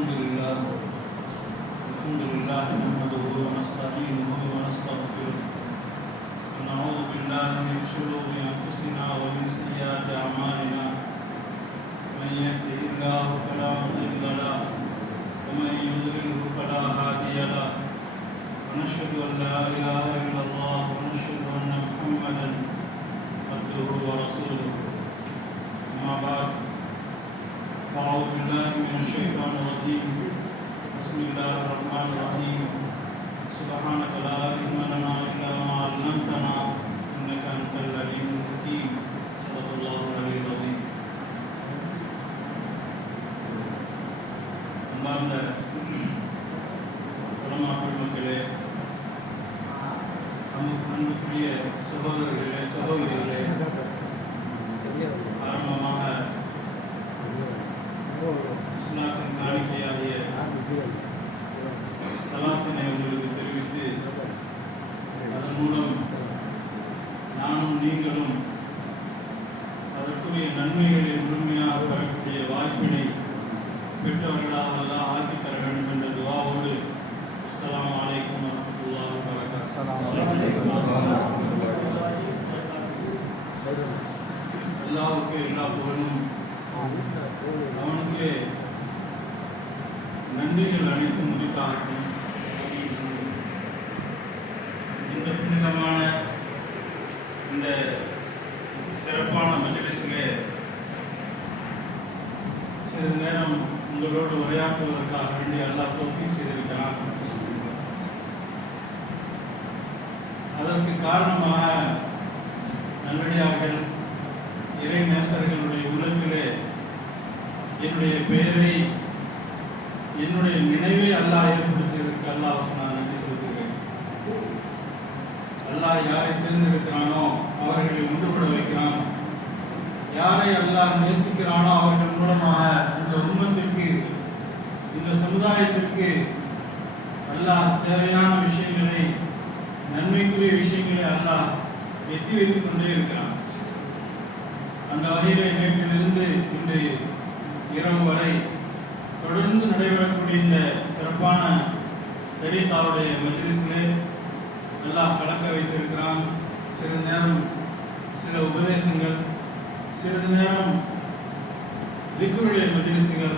الحمد لله نحمده ونستعينه ونستغفره ونعوذ بالله من شرور أنفسنا ومن سيئات أعمالنا من يهده الله فلا مضل له ومن يضلله فلا هادي له ونشهد أن لا إله إلا الله ونشهد أن محمدا عبده ورسوله أما بعد فأعوذ بالله من الشيطان الرجيم بسم الله الرحمن الرحيم سبحانك لا علم لنا إلا ما علمتنا إنك أنت العليم الحكيم صدق الله العلي العظيم. அன்பார்ந்த உலமாக்கள் மக்களே, அன்புக்குரிய சகோதரர்களே சகோதரிகளே, ஆரம்பமாக இஸ்லாத்தின் காணிக்கையாகிய சலாத்தினை உங்களுக்கு தெரிவித்து அதன் மூலம் நானும் நீங்களும் அதற்குரிய நன்மைகளை முழுமையாக பெறக்கூடிய வாய்ப்பினை பெற்றவர்களாக எல்லாம் ஆக்கி தர வேண்டும் என்ற துஆவோடு அஸ்ஸலாமு அலைக்கும் வரஹ்மத்துல்லாஹி வபரகாத்துஹு. அல்லாஹ்வுக்கு எல்லா புகழும், அவனுக்கு நன்றிகள் அனைத்தும் முடித்தாகட்டும். இந்த புனிதமான இந்த சிறப்பான மஜ்லிஸிலே சிறிது நேரம் உங்களோடு உரையாற்றுவதற்காக வேண்டி அல்லாஹ் தௌஃபீக் செய்திருக்கிறான். அதற்கு காரணமாக நல்லடியார்கள் இறை நேசர்களுடைய உள்ளத்திலே என்னுடைய பெயரை என்னுடைய நினைவை அல்லாஹ் ஏற்படுத்தியதற்கு அல்லாஹ்வுக்கு நான் நன்றி செலுத்துகிறேன். அல்லாஹ் யாரை தேர்ந்தெடுக்கிறானோ அவர்களை ஒன்றுபட வைக்கிறான். யாரை அல்லாஹ் நேசிக்கிறானோ அவர்கள் மூலமாக இந்த உம்மத்திற்கு, இந்த சமுதாயத்திற்கு அல்லாஹ் தேவையான விஷயங்களை, நன்மைக்குரிய விஷயங்களை அல்லாஹ் எத்தி வைத்துக் கொண்டே இருக்கிறான். அந்த வகையிலே நேற்றிலிருந்து இன்று இரவு வரை தொடர்ந்து நடைபெறக்கூடிய இந்த சிறப்பான தரீகாவுடைய மஜ்லிஸிலே அல்லாஹ் கலக்க வைத்திருக்கிறான். சிறிது நேரம் சில உபதேசங்கள், சிறிது நேரம் திக்ருடைய மஜ்லிஸ்கள்,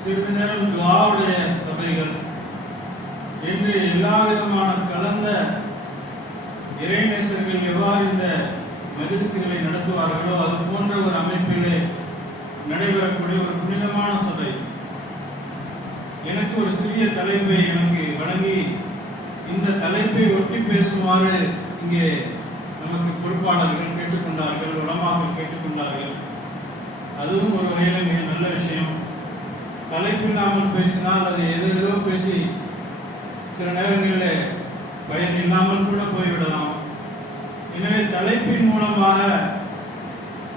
சிறிது நேரம் துஆவுடைய சபைகள் என்று எல்லா விதமான கலந்த இறைநேசர்கள் எவ்வாறு இந்த மஜ்லிஸ்களை நடத்துவார்களோ அது போன்ற ஒரு அமைப்பிலே நடைபெறக்கூடிய ஒரு புனிதமான சபை. எனக்கு ஒரு சிறிய தலைப்பை எனக்கு வழங்கி இந்த தலைப்பை ஒட்டி பேசுமாறு இங்கே நமக்கு பொறுப்பாளர்கள் கேட்டுக்கொண்டார்கள், உலமாக்கள் கேட்டுக்கொண்டார்கள். அதுவும் ஒரு வகையில் மிக நல்ல விஷயம். தலைப்பில்லாமல் பேசினால் அது ஏதோ பேசி சில நேரங்களில் பயன் இல்லாமல் கூட போய்விடலாம். எனவே தலைப்பின் மூலமாக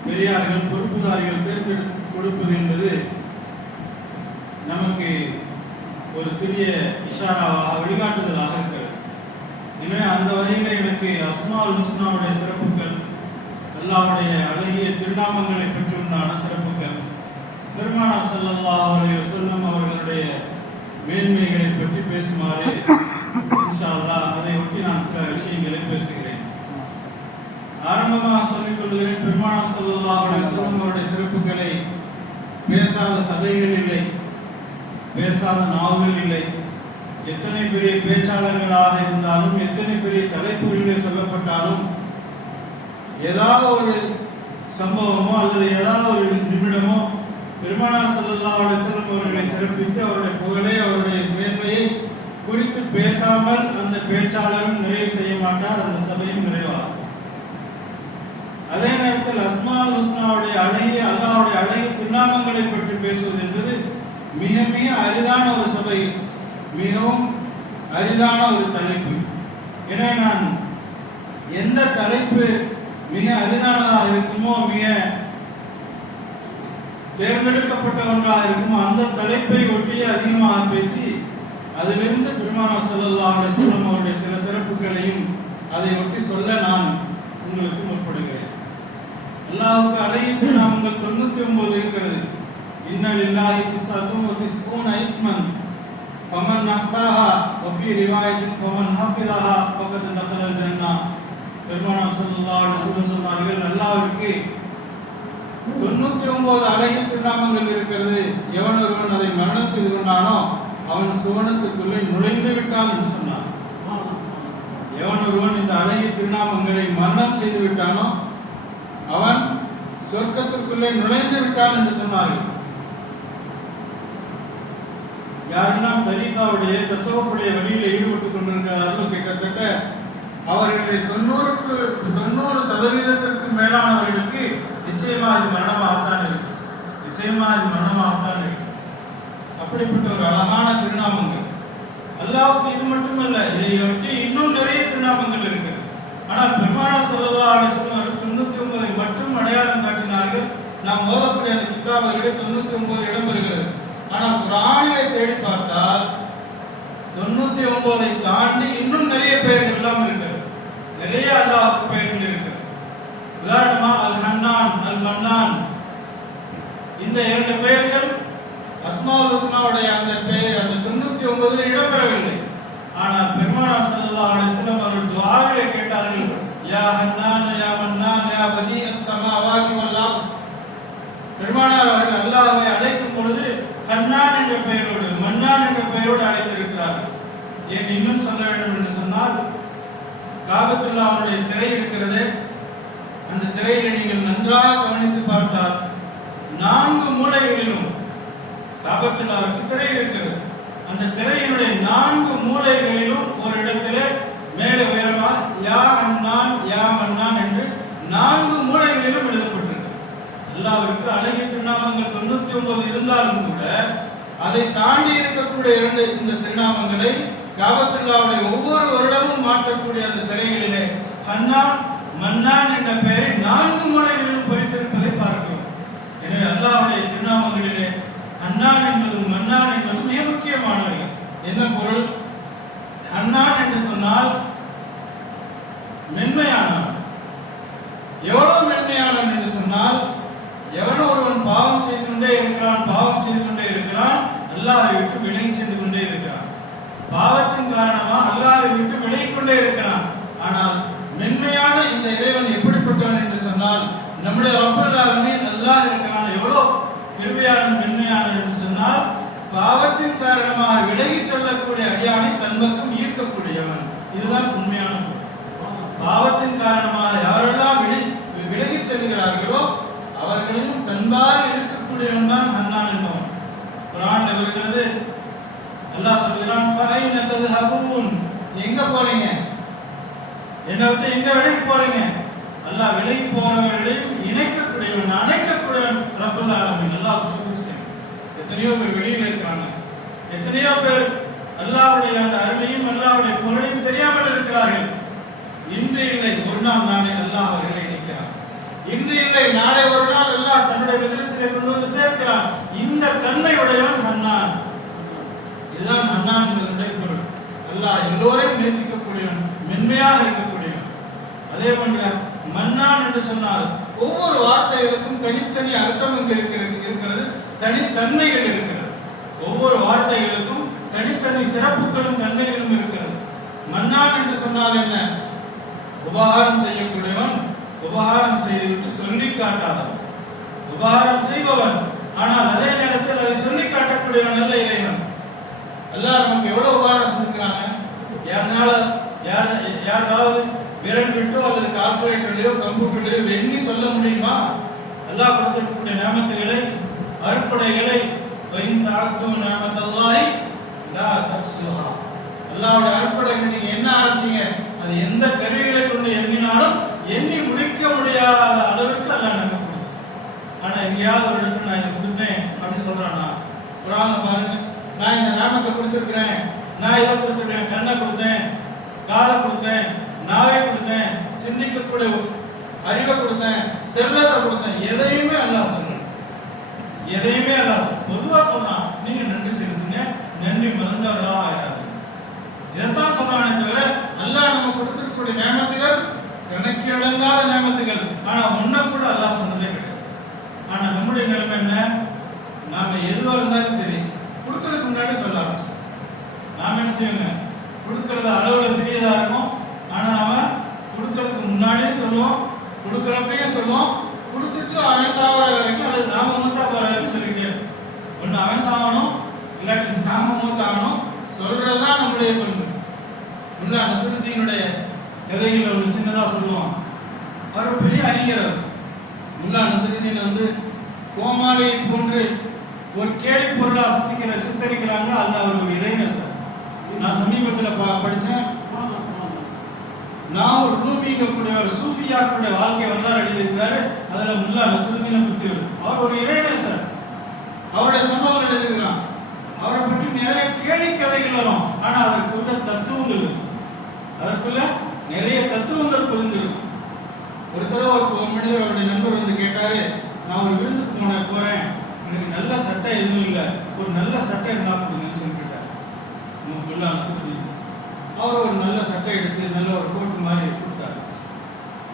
பெரியார்கள், பொறுப்புதாரிகள் தேர்ந்தெடுத்து கொடுப்பது என்பது நமக்கு ஒரு சிறிய இஷாராவாக, வழிகாட்டுதலாக இருக்கிறது. எனவே அந்த வகையில் எனக்கு அஸ்மாஉல் ஹுஸ்னாவுடைய சிறப்புகள், அல்லாஹ்வுடைய அழகிய திருநாமங்களை பெற்றுண்டான சிறப்புகள், பெருமானார் ஸல்லல்லாஹு அலைஹி வஸல்லம் அவர்களுடைய மேன்மைகளை பற்றி பேசுமாறு இன்ஷா அல்லாஹ் அதை ஒட்டி நான் சில விஷயங்களை பேசுகிறேன். ஆரம்பமாக சொல்லிக் கொள்கிறேன், பெருமானார் ஸல்லல்லாஹு அலைஹி வஸல்லம் அவருடைய சிறப்புகளை பேசாத சபைகள் இல்லை, பேசாத நாவுகள் இல்லை. எத்தனை பெரிய பேச்சாளர்களாக இருந்தாலும், எத்தனை பெரிய தலைப்புகளிலே சொல்லப்பட்டாலும், ஏதாவது ஒரு சம்பவமோ அல்லது ஏதாவது ஒரு நிமிடமோ பெருமானார் ஸல்லல்லாஹு அலைஹி வஸல்லம் அவர்களை சிறப்பித்து அவருடைய புகழை, அவருடைய மேன்மையை குறித்து பேசாமல் அந்த பேச்சாளரும் நிறைவு செய்ய மாட்டார், அந்த சபையும் நிறைவாகும். அதே நேரத்தில் அஸ்மாஉல் ஹுஸ்னாவுடைய அழகிய, அல்லாஹ்வுடைய அழகிய திருநாமங்களை பற்றி பேசுவது என்பது மிக மிக அரிதான ஒரு சபை, மிகவும் அரிதான ஒரு தலைப்பு. எனவே நான் எந்த தலைப்பு மிக அரிதானதாக இருக்குமோ, மிக தேர்ந்தெடுக்கப்பட்ட ஒன்றாக இருக்குமோ அந்த தலைப்பை ஒட்டி அதிகமாக பேசி அதிலிருந்து பெருமானார் ஸல்லல்லாஹு அலைஹி வஸல்லம் அவருடைய சில சிறப்புகளையும் அதை ஒட்டி சொல்ல நான் உங்களுக்கு முற்படுகிறேன். அல்லாஹ்வுக்கு அழகிய திருநாமங்கள் 99 இருக்கிறது. இன்ன லில்லாஹி திஸ்அத்துன் வ திஸ்ஊன இஸ்மன் ஃபமன் அஹ்ஸாஹா வ ஃபீ ரிவாயத்தின் ஃபமன் ஹஃபிதஹா ஃபகத் தഖலல் ஜன்னah. பெருமானார் ஸல்லல்லாஹு அலைஹி வஸல்லம் சொன்னார்கள், அல்லாஹ்வுக்கு 99 அழகிய திருநாமங்கள் இருக்கிறது. எவன் ஒருவன் அதை மரணம் செய்து கொண்டானோ அவன் சுவனத்துக்குள்ளே நுழைந்து விட்டான் என்று சொன்னார். எவன் ஒருவன் இந்த அழகிய திருநாமங்களை மரணம் செய்து விட்டானோ அவன் சொர்க்கத்திற்குள்ளே நுழைந்து விட்டான் என்று சொன்னார்கள். யாரெல்லாம் தரீகாவுடைய தசவுடைய வழியில் ஈடுபட்டுக் கொண்டிருக்கிறார்களோ கிட்டத்தட்ட அவர்களுடைய 90% மேலானவர்களுக்கு நிச்சயமாக இது மரணமாகத்தான் இருக்கு. நிச்சயமாக இது மரணமாகத்தான் இருக்கு. அப்படிப்பட்ட ஒரு அழகான திருநாமங்கள். அல்லாஹ்வுக்கு இது மட்டுமல்ல, இதை ஒட்டி இன்னும் நிறைய திருநாமங்கள் இருக்கிறது. ஆனால் பெருமானார் ஸல்லல்லாஹு அலைஹி வஸல்லம் 99 மட்டும் அடையாளம் காட்டினார்கள். நாம் ஓதக்கூடிய அந்த கிதாபுகளில் 99 இடம் பெறுகிறது. ஆனால் குர்ஆனிலே தேடி பார்த்தால் 99 தாண்டி இன்னும் நிறைய பெயர்கள் எல்லாம் இருக்கிறது. நிறைய அல்லாஹ்வுக்கு பெயர்கள் இருக்கிறது. உதாரணமா அல் ஹன்னான், அல் மன்னான், இந்த 2 பெயர்கள் அஸ்மாஉல் ஹுஸ்னாவுடைய அந்த பெயர் அந்த 99 இடம்பெறவில்லை. ஆனால் பெருமானார் ஸல்லல்லாஹு அலைஹி வஸல்லம் அவர்கள் துஆவிலே கேட்டார்கள், யா ஹன்னான் யா மன்னான் யா பதீஅஸ் ஸமாவாதி வல் அர்த். பெருமானார் அவர்கள் அல்லாஹ்வை அழைக்கும் பொழுது ஹன்னான் என்ற பெயரோடு மன்னான் என்ற பெயரோடு அழைத்திருக்கிறார்கள். ஏன் இன்னும் சொல்ல வேண்டும் என்று சொன்னால், காபத்துல்லாஹ்வுடைய திரை இருக்கிறது. அந்த திரையில நீங்கள் நன்றாக கவனித்து பார்த்தால் 4 மூலைகளிலும் காபத்துல்லாஹ்வுக்கு திரை இருக்கிறது. அந்த திரையினுடைய 4 மூலைகளிலும் ஒரு இடத்திலே மேலே உயரமா யா ஹன்னான் யா மன்னான் என்று 4 மூலைகளிலும் எழுதப்பட்டிருக்கு. அல்லாஹ்விற்கு அழகிய திருநாமங்கள் 99 இருந்தாலும் கூட அதை தாண்டி இருக்கக்கூடிய இந்த திருநாமங்களை காபத்துல்லாஹ்வுடைய ஒவ்வொரு வருடமும் மாற்றக்கூடிய அந்த திரைகளிலே ஹன்னான் மன்னான் என்ற பெயரை 4 மூலைகளிலும் பொறித்திருப்பதை பார்க்கிறோம். எனவே அல்லாஹ்வுடைய திருநாமங்களிலே ஹன்னான் என்பதும் மன்னான் என்பதும் மிக முக்கியமானவை. என்ன பொருள்? ஹன்னான் என்று சொன்னால் மென்மையானவன். எவ்வளவு மென்மையானவன் என்று சொன்னால், எவனோ ஒருவன் பாவம் செய்து கொண்டே இருக்கிறான், அல்லாஹ்வை விட்டு விலகி சென்று கொண்டே இருக்கிறான். பாவத்தின் காரணமாக அல்லாஹ்வை விட்டு விலகிக் கொண்டே இருக்கிறான். ஆனால் மென்மையான இந்த இறைவன் எப்படிப்பட்டவன் என்று சொன்னால், நம்முடைய ரப்பல் ஆலமீன் அல்லாஹ் இருக்கிறான். எவ்வளவு கிருபையான மென்மையானவன் என்று சொன்னால், பாவத்தின் காரணமாக விலகி சொல்லக்கூடிய அடியானை தன் பக்கம் ஈர்க்கக்கூடியவன். இதுதான் உண்மையான பாவத்தின் காரணமாக யாரெல்லாம் விலகி செல்கிறார்களோ அவர்களையும் தன்பால் இருக்கக்கூடியவன் தான் ஹன்னான் என்பவன். குர்ஆன்ல வருகிறது, அல்லாஹ் சொல்கிறான், ஃபைன தذهبون, எங்க போறீங்க? என்னை விட்டு எங்க விலகி போறீங்க? அல்லாஹ் விலகி போறவர்களையும் இணைக்கக்கூடியவன், அணைக்கக்கூடியவன் ரப்பல் ஆலமீன். அல்லாஹ் சுப்ஹானஹு. எத்தனையோ பேர் வெளியில இருக்கிறாங்க. எத்தனையோ பேர் அல்லாஹ்வுடைய அந்த அருமையும் அல்லாஹ்வுடைய புகழையும் தெரியாமல் இருக்கிறார்கள். இன்று இல்லை ஒரு நாள் நாளை அல்லாஹ் அவர்களை இணைக்கிறான். இன்று இல்லை நாளை ஒரு நாள் அல்லாஹ் தன்னுடைய மஜ்லிஸிலே கொண்டு வந்து சேர்க்கிறான். இந்த தன்மை உடையவன் ஹன்னான். இதுதான் ஹன்னான் என்பதனுடைய பொருள். அல்லாஹ் எல்லோரையும் நேசிக்கக்கூடியவன், மென்மையாக இருக்கக்கூடியவன். அதே போன்ற மன்னான் என்று சொன்னால் ஒவ்வொரு வார்த்தைகளுக்கும் தனித்தனி அர்த்தம் இருக்கிறது, தனித்தன்மைகள் இருக்கிறது. ஒவ்வொரு வார்த்தைகளுக்கும் தனித்தனி சிறப்புகளும் தன்மைகளும் இருக்கிறது. மன்னான் என்று சொன்னால் என்ன? உபகாரம் செய்யக்கூடியவன், உபகாரம் செய்துவிட்டு சொல்லி காட்டாதவன். உபகாரம் செய்பவன், ஆனால் அதே நேரத்தில் அதை சொல்லி காட்டக்கூடியவன் அல்ல இறைவன். அல்லாஹ் நமக்கு எவ்வளவு உபகாரம் செஞ்சுக்கிறாங்க. யாராவது விரல் விட்டோ அல்லது கால்குலேட்டர்லையோ கம்ப்யூட்டர்லையோ எண்ணி சொல்ல முடியுமா? அல்லாஹ் கொடுத்திருக்கக்கூடிய நியமத்துகளை, அருட்கொடைகளை அல்லாஹ்வுடைய அருட்கொடைகளை நீங்க என்ன ஆரம்பிச்சீங்க, அது எந்த கருவிகளை கொண்டு எண்ணினாலும் எண்ணி முடிக்க முடியாத அளவுக்கு அல்லாஹ் நமக்கு கொடுத்தார். ஆனா எங்கேயாவது ஒரு இடத்துல நான் இதை கொடுத்தேன் அப்படின்னு சொல்றானா? குர்ஆன்ல பாருங்க, நான் இந்த நாமத்தை கொடுத்திருக்கிறேன், நான் இதை கொடுத்திருக்கிறேன், கண்ணை கொடுத்தேன், காதை கொடுத்தேன், நாவை கொடுத்தேன், சிந்திக்கக்கூடிய அறிவை கொடுத்தேன், செல்வத்தை கொடுத்தேன். எதையுமே அல்லாஹ் சொல்லல. எதையுமே அல்லாஹ் பொதுவா சொன்னான், நீங்க நன்றி செலுத்துங்க, நன்றி மறந்தவர்களா ஆயிராது. இதைத்தான் சொல்றானே தவிர அல்லாஹ் நம்ம கொடுத்திருக்கக்கூடிய நியமத்துகள் கணக்கு அடங்காத நியமத்துகள். ஆனா ஒன்ன கூட அல்லாஹ் சொன்னதே கிடையாது. ஆனா நம்முடைய நிலைமை என்ன? நாம எதுவாக இருந்தாலும் சரி கொடுக்கறதுக்கு முன்னாடி சொல்ல ஆரம்பிச்சோம். நாம என்ன செய்வோங்க, கொடுக்கறது அளவுல சிறியதா இருக்கும், ஆனா நாம கொடுக்கறதுக்கு முன்னாடியே சொல்லுவோம், கொடுக்கறப்பயே சொல்லுவோம், கொடுத்துட்டு அவன் சாவர வரைக்கும் அல்லது நாம மூத்தா போற வரைக்கும் சொல்லிட்டே இருக்கும். ஒண்ணு அவன் சாவணும், இல்லாட்டி நாம மூத்தாகணும். சொல்றதுதான் நம்முடைய பண்பு. முல்லா நஸ்ருத்தீனுடைய கதைகள் ஒன்று சின்னதா சொல்லுவோம். அவர் பெரிய அறிஞர். முல்லா நஸ்ருத்தீன் வந்து கோமாளியை போன்று ஒரு கேலி பொருளா சித்தரிக்கிறாங்க. அல்ல அவர் ஒரு இறைநேசர். நான் சமீபத்தில் படித்தேன். நான் ஒரு ரூமிங்கக்கூடிய ஒரு சூஃபியாக்களுடைய வாழ்க்கை வரலாறு எழுதியிருக்கிறாரு. அதில் முல்லா நஸ்ருத்தீனை பற்றி அவர் ஒரு இறைநேசர். அவருடைய சம்பவங்கள் எழுதியிருக்கிறான். அவரை பற்றி நிறைய கேலி கதைகள் வரும், ஆனால் அதற்குள்ள தத்துவங்கள் இருக்கும். அதற்குள்ள நிறைய தத்துவங்கள் புரிஞ்சிருக்கும். ஒரு தடவை ஒரு மனிதர் அவருடைய நண்பர் வந்து கேட்டாரு, நான் ஒரு விருந்துக்கு போறேன், எனக்கு நல்ல சட்டை எதுவும் இல்லை, ஒரு நல்ல சட்டை இருந்தா கொடுங்கன்னு சொல்லி கேட்டார். அவர் ஒரு நல்ல சட்டை எடுத்து நல்ல ஒரு கோட் மாதிரி கொடுத்தாரு.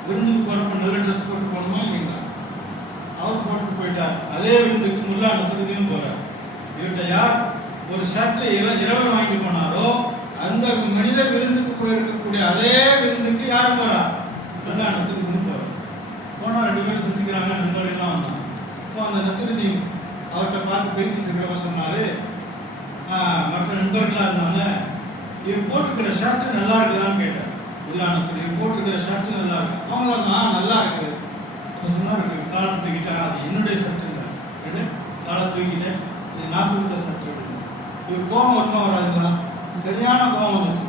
விருந்துக்கு போறப்ப நல்ல ட்ரெஸ் போட்டு போகணுமா இல்லைங்களா? அவர் போட்டு போயிட்டார். அதே விருந்துக்கு முல்லா நஸ்ருத்தீன் போறார். இவர்கிட்ட யார் ஒரு ஷர்ட்டை இரவு வாங்கி போனாரோ அந்த மனித விருந்துக்கு போயிருக்கக்கூடிய அதே விருந்துக்கு யார் போறா? முல்லா நஸ்ருத்தீன் போறார். போனா 2 பேரும் செஞ்சுக்கிறாங்க. நண்பர்கள்லாம் வந்தாங்க. இப்போ அந்த நஸ்ருத்தீன் அவர்கிட்ட பார்த்து பேசிட்டு இருக்கிறவங்க சொன்னாரு, மற்ற நண்பர்களாக இருந்தாங்க, இவர் போட்டுக்கிற ஷர்ட் நல்லா இருக்குதான்னு கேட்டார். முல்லா நஸ்ருத்தீன் போட்டுக்கிற ஷர்ட் நல்லா இருக்கு. அவங்க நல்லா இருக்குது. அப்போ சொன்னார், காலை தூக்கிட்டா அது என்னுடைய ஷர்ட் இல்லை, காலை தூக்கிட்டேன், இது நான் கொடுத்த ஷர்ட். இவர் கோபம் ஒன்றும் வராதுங்களா? சரியான கோபம் வந்துச்சு.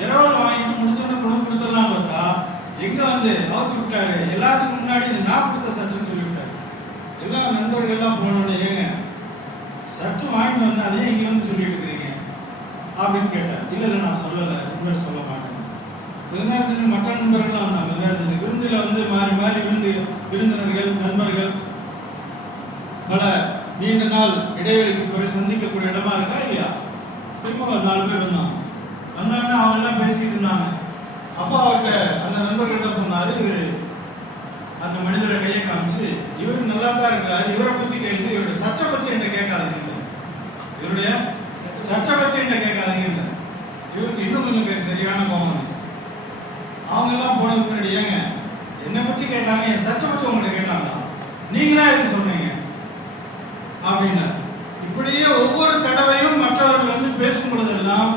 இரவல் வாங்கிட்டு முடிச்சோன்னு குணம் கொடுத்துடலாம் பார்த்தா எங்க வந்து அவுத்து விட்டாரு. எல்லாத்துக்கும் முன்னாடி இது நான் கொடுத்த சட்டுன்னு சொல்லிவிட்டாரு. எல்லா நண்பர்கள்லாம் போனோட, ஏங்க சட்டு வாங்கிட்டு வந்து அதே இங்க வந்து சொல்லிட்டு இருக்கிறீங்க அப்படின்னு கேட்டார். இல்லை நான் சொல்லலை, உண்மை சொல்ல மாட்டேன். விருந்தினர்கள் மற்ற நண்பர்கள்லாம் வந்தாங்க. விருந்தில் வந்து மாறி மாறி விருந்தினர்கள் நண்பர்கள் பல நீண்ட நாள் இடைவெளிக்கு போய் சந்திக்கக்கூடிய இடமா இருக்கா இல்லையா? திரும்ப ஒரு 4 பேர் வந்தாங்க. வந்தாங்கன்னா அவங்க எல்லாம் பேசிட்டு இருந்தாங்க. அப்பா அவர்கிட்ட அந்த நண்பர்கள்ட்ட சொன்னாரு, இவரு அந்த மனிதரை கையை காமிச்சு, இவரு நல்லா தான் இருக்கிறாரு, இவரை பத்தி கேட்டு இவருடைய சட்டை பத்தி என்ன கேட்காதீங்க, இவருடைய சட்டை பத்தி என்ன கேட்காதீங்க. இவருக்கு இன்னும் கொஞ்சம் சரியான கோபம் வந்துச்சு. அவங்க எல்லாம் போனதுக்கு முன்னாடி, ஏங்க என்னை பத்தி கேட்டாங்க, என் சட்டை பத்தி உங்கள்கிட்ட கேட்டாங்களா, நீங்களா எதுக்கு சொல்றீங்க அப்படின்னா. இப்படியே ஒவ்வொரு தடவையும் மற்றவர்கள் வந்து பேசும் பொழுதெல்லாம்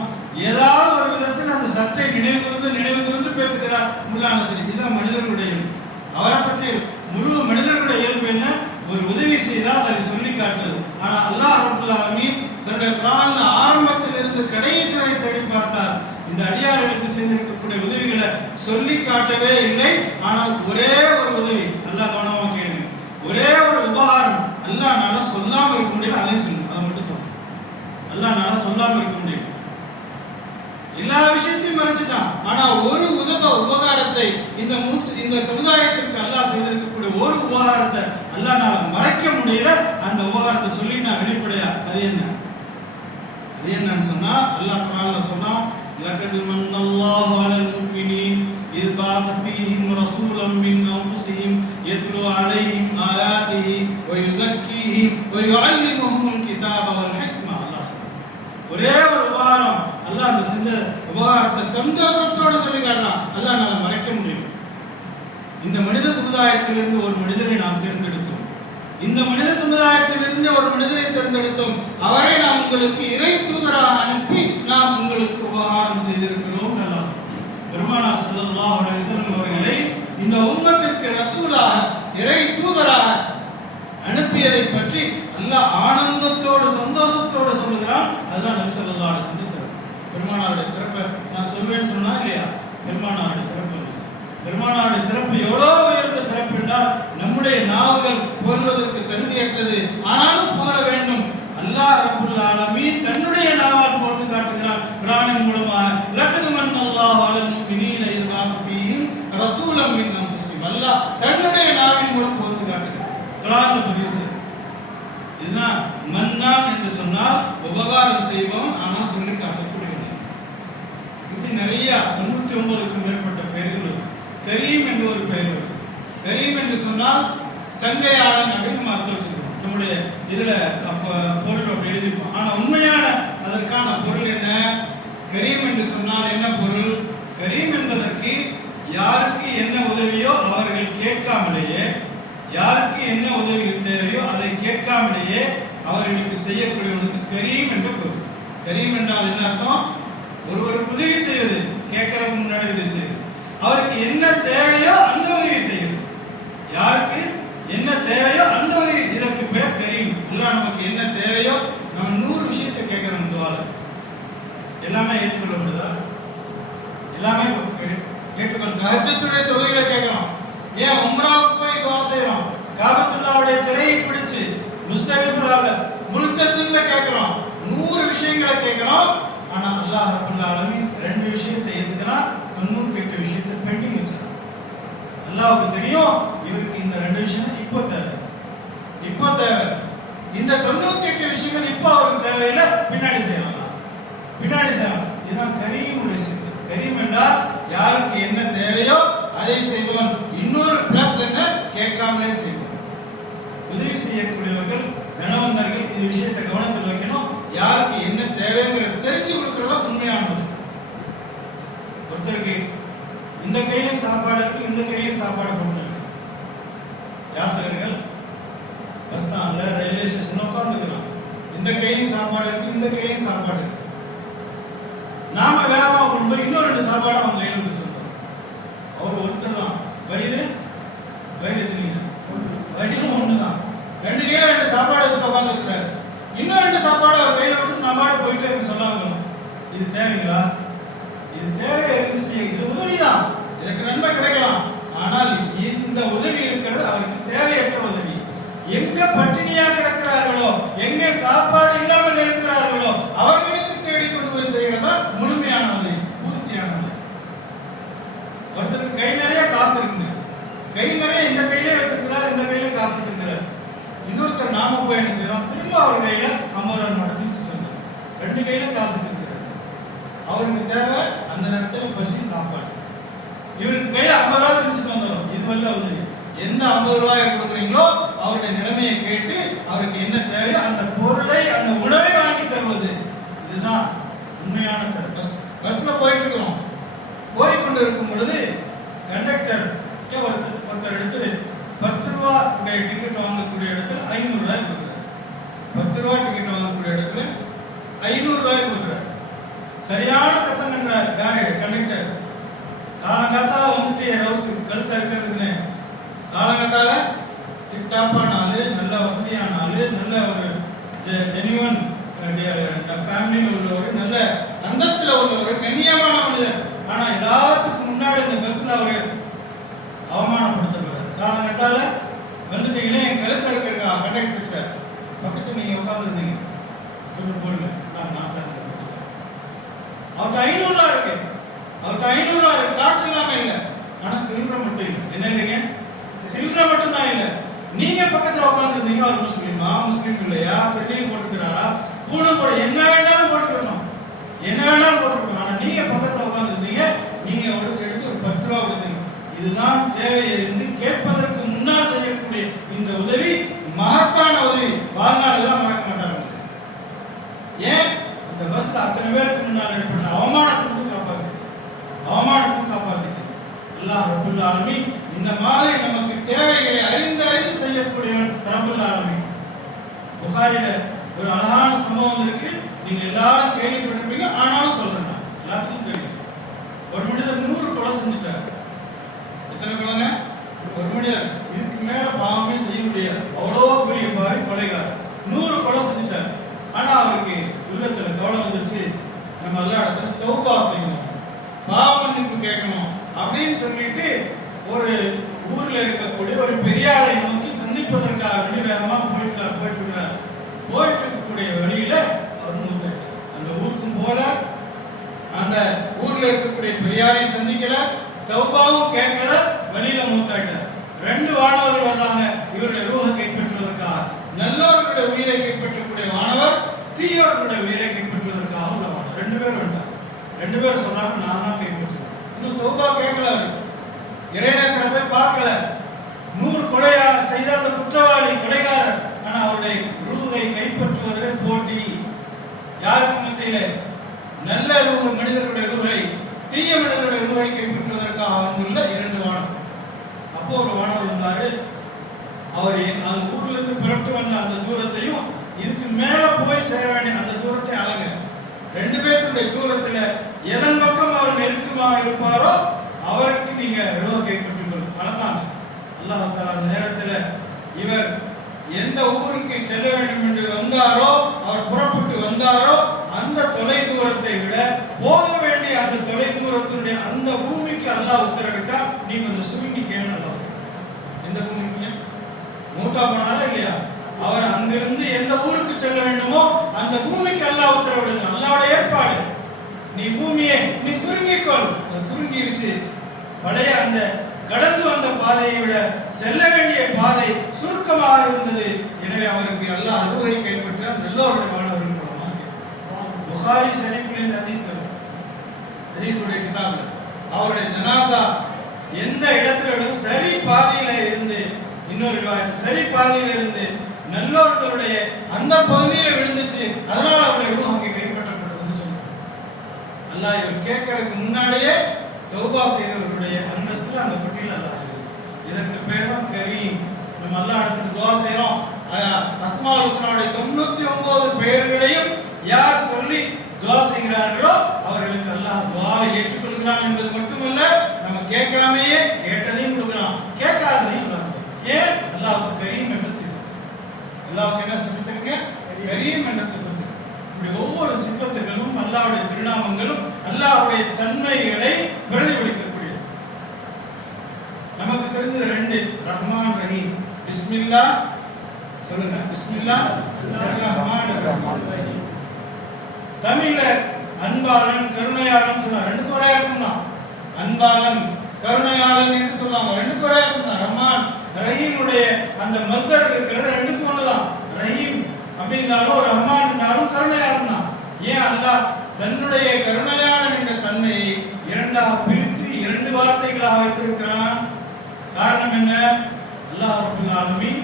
ஏதாவது ஒரு விதத்தில் அந்த சட்டை நினைவு கூர்ந்து பேசுகிறார் முல்லா நஸ்ருத்தீன். இதுதான் மனிதர்களுடைய இயல்பு. அவரை பற்றி முழு மனிதர்களுடைய இயல்பு என்ன? ஒரு உதவி செய்தால் அதை சொல்லி காட்டுது. ஆனால் அல்லாஹ் ரப்பல் ஆலமீன் தன்னுடைய குர்ஆன்ல ஆரம்பத்தில் இருந்து கடைசி வரை தேடி பார்த்தார். இந்த அடியார்களுக்கு செய்திருக்கக்கூடிய உதவிகளை சொல்லி காட்டவே இல்லை. ஆனால் ஒரே ஒரு உதவி, அல்லாஹ் கவனமா கேளுங்க, ஒரே ஒரு உபகாரம் அல்லாஹ்னால சொல்லாம இருக்க முடியல. அதையும் சொல்லணும், அதை மட்டும் சொல்லணும். அல்லாஹ்னால சொல்லாம இருக்க முடியும். எல்லா விஷயத்தையும் மறைச்சிட்டான். ஆனா ஒரு உபகாரத்தை இந்த சமுதாயத்திற்கு அல்லாஹ் செய்திருக்கக்கூடிய ஒரு உபகாரத்தை அல்லாஹ்னால மறைக்க முடியல. அந்த உபகாரத்தை சொல்லி நான் வெளிப்படையா, அது என்னன்னு சொன்னா, அல்லாஹ் குர்ஆன்ல சொன்னா, லகத் மன்னல்லாஹு அலல் முஃமினீன் இஸ் பஅஸ ஃபீஹிம் ரசூலம் மின் அன்ஃபுஸிஹிம் யத்லு அலைஹிம் ஆயாத்திஹி வ யுஸக்கீஹிம் வ யுஅல்லிமுஹுல் கிதாப வல் ஹிக்மா. அல்லாஹ் சொல்றான், ஒரே ஒரு உபகாரம் அல்லாஹ் அந்த செஞ்ச உபகாரத்தை சந்தோஷத்தோடு சொல்லி காட்டலாம். அல்லாஹ்னால மறைக்க முடியும். இந்த மனித சமுதாயத்திலிருந்து ஒரு மனிதரை நாம் தேர்ந்தெடுத்தோம். இந்த மனித சமுதாயத்திலிருந்து ஒரு மனிதரை தேர்ந்தெடுத்தோம். அவரை நாம் உங்களுக்கு இறை தூதராக அனுப்பி நாம் உங்களுக்கு உபகாரம் செய்திருக்கிறோம். நல்லா பெருமானார் ஸல்லல்லாஹு அலைஹி வஸல்லம் அவர்களை இந்த உம்மத்திற்கு ரசூலாக இறை தூதராக அனுப்பியதை பற்றி அல்லாஹ் ஆனந்தத்தோடு சந்தோஷத்தோடு சொல்லுகிறான். அதுதான் நபி ஸல்லல்லாஹு அலைஹி வஸல்லம் சிறப்பு. பெருமானாருடைய சிறப்பை நான் சொல்வேன்னு சொன்னா இல்லையா? பெருமானாருடைய சிறப்பு இருந்துச்சு. பெருமானாருடைய சிறப்பு எவ்வளவு உயர்ந்த சிறப்பு என்றால், நம்முடைய நாவுகள் புகழ்வதற்கு தகுதியற்றது, ஆனாலும் புகழ வேண்டும். அல்லாஹ் ரப்பல் ஆலமீன் தன்னுடைய நாவால் போட்டு காட்டுகிறான் குர்ஆனின் மூலமாக. லகத் மன்னல்லாஹு அலல் முஃமினீன இஸ் பஅஸ ஃபீஹிம் ரசூலம் மின் அன்ஃபுஸிஹிம். அல்லாஹ் தன்னுடைய நாவின் மூலம் போட்டு காட்டுகிறான். குர்ஆன்ல பதிவு செய்து. இதுதான் மன்னான் என்று சொன்னால் உபகாரம் செய்பவன், ஆனால் சொல்லி காட்டக்கூடியவன். இப்படி நிறைய 99க்கும் மேற்பட்ட பெயர்கள். கரீம் என்று ஒரு பெயர். கரீம் என்று சொன்னால் சங்கையாளன் அப்படின்னு அர்த்தம் வச்சுக்கிறோம். நம்ம நம்முடைய இதுல பொருள் அப்படி எழுதியிருப்போம். ஆனா உண்மையான அதற்கான பொருள் என்ன? கரீம் என்று சொன்னால் என்ன பொருள்? கரீம் என்பதற்கு யாருக்கு என்ன உதவியோ அவர்கள் கேட்காமலேயே, யாருக்கு என்ன உதவி தேவையோ அதை கேட்காமலேயே அவர்களுக்கு செய்யக்கூடியவனுக்கு கரீம் என்று பொருள். கரீம் என்றால் என்ன அர்த்தம்? ஒருவருக்கு உதவி செய்வது, கேட்கறதுக்கு முன்னாடி உதவி செய்வது, அவருக்கு என்ன தேவையோ அந்த உதவி செய்வது, யாருக்கு என்ன தேவையோ அந்த உதவி, இதற்கு பேர் கரீம். எல்லாம் நமக்கு என்ன தேவையோ நம்ம 100 விஷயத்தை கேட்கிறோம். துவால எல்லாமே ஏற்றுக்கொள்ள முடியுதா? எல்லாமே ஏற்றுக்கொள்ள. தஹஜ்ஜுடைய தொழுகைகளை கேட்கிறோம். ஏன் உம்ராவுக்கு போய் துவா செய்யறோம்? காபத்துல்லாவுடைய திரையை பிடிச்சு முஸ்தலிஃபால முல்தஸிம்ல கேட்கிறோம். 100 விஷயங்களை கேட்கிறோம். ஆனா அல்லாஹ் ரப்பல் ஆலமீன் 2 விஷயத்தை ஏத்துக்கிறான், 98 விஷயத்தை பெண்டிங் வச்சிருக்கான். அல்லாஹ்வுக்கு தெரியும் இவருக்கு இந்த 2 விஷயம் இப்போ தேவை. இந்த 98 விஷயங்கள் இப்போ அவருக்கு தேவையில்லை, பின்னாடி செய்யலாம். இதுதான் கரீமுடைய சிறப்பு. கரீம் என்றால் யாருக்கு என்ன தேவையோ அதை செய்வோம். இன்னொரு பிளஸ் என்ன? கேட்காமலே செய்வோம். உதவி செய்யக்கூடியவர்கள், தனவந்தர்கள் இந்த விஷயத்தை கவனத்தில் வைக்கணும். யாருக்கு என்ன தேவைங்கிறத தெரிஞ்சு கொடுக்கறதா உண்மையானது. ஒருத்தருக்கு இந்த கையிலும் சாப்பாடு இருக்கு, இந்த கையிலும் சாப்பாடு கொடுத்துருக்கு. யாசகர்கள் பஸ் ஸ்டாண்ட்ல, ரயில்வே ஸ்டேஷன்ல உட்கார்ந்துருக்கலாம். இந்த கையிலும் சாப்பாடு இருக்கு, இந்த கையிலும் சாப்பாடு இருக்கு. நாம வேகமா கொண்டு இன்னொரு 2 சாப்பாடு அவங்க கையில் கொடுத்துருக்கோம். அவர் ஒருத்தர் தான். வயிறு தெரியுது, வயிறு ஒண்ணுதான். 2 கையில 2 சாப்பாடு வச்சு உட்கார்ந்து இருக்கிறாரு. இன்னும் 2 சாப்பாடு அவர் கையில விட்டு நம்மாடு போயிட்டே இருக்கு சொல்லாம. இது தேவைங்களா? இது தேவை இருந்து செய்ய, இது உதவிதான், இதற்கு நன்மை கிடைக்கலாம். ஆனால் இந்த உதவி இருக்கிறது அவருக்கு தேவையற்ற உதவி. எங்க பட்டினியா கிடக்கிறார்களோ, எங்க சாப்பாடு இல்லாமல் இருக்கிறார்களோ அவர்களுக்கு தேடி கொண்டு போய் செய்யறதா முழுமையான உதவி, பூர்த்தியான உதவி. ஒருத்தருக்கு கை நிறைய காசு இருக்குங்க, கை நிறைய இந்த கையிலே வச்சிருக்கிறார், இந்த கையில காசு வச்சிருக்கிறார். இன்னொருத்தர் நாம போய் என்ன செய்யறோம்? திரும்ப அவர் கையில 50 ரூபாய் மட்டும் திணிச்சுட்டு வந்தோம். 2 கையில காசு வச்சிருக்கிறார். அவருக்கு தேவை அந்த நேரத்தில் பசி, சாப்பாடு. இவருக்கு கையில 50 ரூபாய் திணிச்சுட்டு வந்துடும். இது வல்ல உதவி. எந்த 50 ரூபாயை கொடுக்குறீங்களோ அவருடைய நிலைமையை கேட்டு அவருக்கு என்ன தேவையோ அந்த பொருளை, அந்த உணவை வாங்கி தருவது. இதுதான் உண்மையான தரம். பஸ்ல போயிட்டு இருக்கிறோம். போய்கொண்டு இருக்கும் பொழுது கண்டக்டர் ஒருத்தர் எடுத்து 10 ரூபாய் டிக்கெட் வாங்கக்கூடிய இடத்துல 500 ரூபாய் கொடுக்குறாரு. 10 ரூபாய் டிக்கெட் வாங்கக்கூடிய இடத்துல 500 ரூபாய் கொடுக்குறாரு. சரியான கத்தம் கட்டுறாரு கண்டக்டர். காலங்காத்தால வந்துட்டு ரவுஸ் கழுத்த இருக்கிறதுன்னு காலங்காத்தால டிப்டாப்பான ஆளு, நல்ல வசதியான ஆளு, நல்ல ஒரு ஜெனிவன் ஃபேமிலியில் உள்ளவர், நல்ல அந்தஸ்துல உள்ளவர், கண்ணியமான மனிதர். ஆனா எல்லாத்துக்கும் முன்னாடி இந்த பஸ்ல அவரு அவமானப்படுத்தப்படுறாரு. காலங்காத்தால வந்துட்டீங்கன்னா என் கழுத்த இருக்கிற கண்டக்டர் பக்கத்துல நீங்க உட்கார்ந்துருந்தீங்க, கொஞ்சம் போடுங்க, நான் தான். அவருக்கு 500 ரூபாய் இருக்கு, அவருக்கு 500 ரூபாய் இருக்கு, காசு இல்லாம இல்லை. ஆனா சில்லறை மட்டும் இல்லை. என்ன இல்லைங்க? சில்லறை மட்டும் தான் இல்லை. நீங்க பக்கத்துல உட்கார்ந்துருந்தீங்க, அவர் முஸ்லீமா, முஸ்லீம் இல்லையா, தெரியலையும் போட்டுக்கிறாரா, ஊழல் போட என்ன வேணாலும் போட்டுக்கணும், என்ன வேணாலும் போட்டுக்கணும். ஆனா நீங்க பக்கத்துல உட்கார்ந்துருந்தீங்க, நீங்க அவருக்கு எடுத்து ஒரு 10 ரூபாய் கொடுத்தீங்க. இதுதான் தேவையை இருந்து கேட்பதற்கு முன்னால் செய்யக்கூடிய இந்த உதவி மகத்தான உதவி. வாழ்நாள் எல்லாம் மறக்க மாட்டாங்க. ஏன்? அந்த பஸ்ல அத்தனை பேருக்கு முன்னால் ஏற்பட்ட அவமானத்துக்கு காப்பாத்து. அல்லாஹ் ரப்பல் ஆலமீன் இந்த மாதிரி நமக்கு தேவைகளை அறிந்து செய்யக்கூடியவன் ரப்பல் ஆலமீன். புகாரில ஒரு அழகான சம்பவம் இருக்கு, நீங்க எல்லாரும் கேள்விப்பட்டிருப்பீங்க, ஆனாலும் சொல்றேன், எல்லாத்துக்கும் தெரியும். ஒரு மனிதர் 100 கொலை செஞ்சுட்டார். எத்தனை கொலைங்க? ஒரு மனிதர். இதுக்கு மேல பாவமே செய்ய முடியாது, அவ்வளோ பெரிய பாவி கொலைகாரர். 100 கொலை செஞ்சுட்டார். ஆனா அவருக்கு உள்ளத்துல கவலை வந்துருச்சு, நம்ம எல்லா இடத்துல தௌபா செய்யணும், பாவ மன்னிப்பு கேட்கணும் அப்படின்னு சொல்லிட்டு ஒரு ஊர்ல இருக்கக்கூடிய ஒரு பெரியாரை நோக்கி சந்திப்பதற்காக வேண்டி வேகமா போயிட்டு இருக்கக்கூடிய வழியில அவர் மூத்தார். அந்த ஊருக்கும் போல, அந்த ஊர்ல இருக்கக்கூடிய பெரியாரை சந்திக்கல, தௌபாவும் கேட்கல, வழியில மூத்தாட்டார். 2 வானவர்கள் வர்றாங்க இவருடைய ரூஹை கைப்பற்றுவதற்காக. நல்லவர்களுடைய உயிரை கைப்பற்றக்கூடிய வானவர், தீயவர்களுடைய உயிரை கைப்பற்றுவதற்காக உள்ள வானவர். 2 பேர் வந்தார். 2 பேர் சொன்னாங்க, நான் தான் கைப்பற்றுவேன். இன்னும் தௌபா கேட்கல, இறைநேசரை போய் பார்க்கல. 100 கொலையா செய்த அந்த குற்றவாளி, கொலைகாரர். ஆனா அவருடைய ரூஹை கைப்பற்றுவதில் போட்டி. யாருக்கு மத்தியிலே? நல்ல ரூஹ் மனிதர்களுடைய ரூஹை, தீய மனிதர்களுடைய ரூஹை கைப்பற்றுவதற்காக வந்துள்ள 2 வானம். அப்போ ஒரு வானம் இருந்தாரு. அவர் அந்த ஊர்ல இருந்து புறப்பட்டு வந்த அந்த தூரத்தையும் இதுக்கு மேல போய் சேர வேண்டிய அந்த தூரத்தை அளங்க. 2 பேருடைய தூரத்துல எதன் பக்கம் அவர் நெருக்கமாக இருப்பாரோ அவருக்கு நீங்க ரூஹ் கைப்பற்றுங்கள். வளர்ந்தாங்க அல்லாஹ் தஆலா அந்த நேரத்துல இவர் எந்த ஊருக்கு செல்ல வேண்டும் என்று வந்தாரோ, அவர் புறப்பட்டு வந்தாரோ, அந்த தொலை தூரத்தை விட போக வேண்டிய அந்த தொலை தூரத்தினுடைய அந்த பூமிக்கு அல்லாஹ் உத்தரவிட்டா நீ கொஞ்சம் சுருங்கிக்கேன்னு அல்லாஹ். எந்த பூமிக்கு? மூத்தா போனாரா இல்லையா? அவர் அங்கிருந்து எந்த ஊருக்கு செல்ல வேண்டுமோ அந்த பூமிக்கு அல்லாஹ் உத்தரவிடுங்க. அல்லாஹ்வுடைய ஏற்பாடு. நீ பூமியே நீ சுருங்கிக்கொள். சுருங்கிருச்சு. பழைய அந்த கடந்து வந்த பாதையை விட செல்ல வேண்டிய பாதை சுருக்கமாக இருந்தது. எனவே அவருக்கு அல்லாஹ் ரூஹை கைப்பற்ற நல்லோருடைய மாணவர்கள் மூலமாக புகாரி ஷரீஃபில் இந்த ஹதீஸுடைய கிதாபில் அவருடைய ஜனாசா எந்த இடத்துல சரி பாதையில இருந்து, இன்னொரு ரிவாயத் சரி பாதையில இருந்து நல்லோர்களுடைய அந்த பகுதியில விழுந்துச்சு. அதனால அவருடைய ரூஹ் அங்கே கைப்பற்றப்பட்டதுன்னு சொல்றாங்க. அல்லாஹ் இவர் கேட்கறதுக்கு முன்னாடியே தௌபா செய்தவர்களுடைய அந்தஸ்துல அந்த பட்டியல் அல்லாஹ் இருக்குது. இதற்கு பேர் தான் கரீம். நம்ம அல்லாஹ் இடத்துல துஆ செய்றோம். அஸ்மாஉல் ஹுஸ்னாவுடைய 99 பெயர்களையும் யார் சொல்லி துஆ செய்கிறார்களோ அவர்களுக்கு அல்லாஹ் துஆவை ஏற்றுக்கொள்கிறான் என்பது மட்டுமல்ல, நம்ம கேட்காமையே கேட்டதையும் கொடுக்கிறான், கேட்காததையும் கொடுக்கிறான். ஏன்? அல்லாஹ் கரீம் என்ற சிஃபத். அல்லாஹ்வுக்கு என்ன சிஃபத் இருக்கு? கரீம் என்ற சிஃபத். இப்படி ஒவ்வொரு சிஃபத்துகளும் அல்லாஹ்வுடைய திருநாமங்களும் அல்லாஹ்வுடைய தன்மைகளை பிரதிபலிக்கக்கூடியது. நமக்கு தெரிஞ்சது 2, ரஹ்மான் ரஹீம். பிஸ்மில்லாஹ் சொல்லுங்க. பிஸ்மில்லாஹ் ரஹ்மான் ரஹீம். தமிழ்ல அன்பாளன் கருணையாளன் சொல்றாங்க. 2 ஒரே அர்த்தம் தான். அன்பாளன் கருணையாளன் என்று சொல்றாங்க. 2 ஒரே அர்த்தம் தான். ரஹ்மான் ரஹீமுடைய அந்த மஸ்தர் இருக்கிறது 2க்கும் ஒண்ணுதான். ரஹீம் அப்படின்னாலும் ரஹ்மான் என்றாலும் கருணையாளன் தான். ஏன் அல்லாஹ் தன்னுடைய கருணையாளன் என்ற தன்மையை 2ஆக பிரித்து 2 வார்த்தைகளாக வைத்திருக்கிறான்? காரணம் என்ன? அல்லாஹ் ரப்பல் ஆலமீன்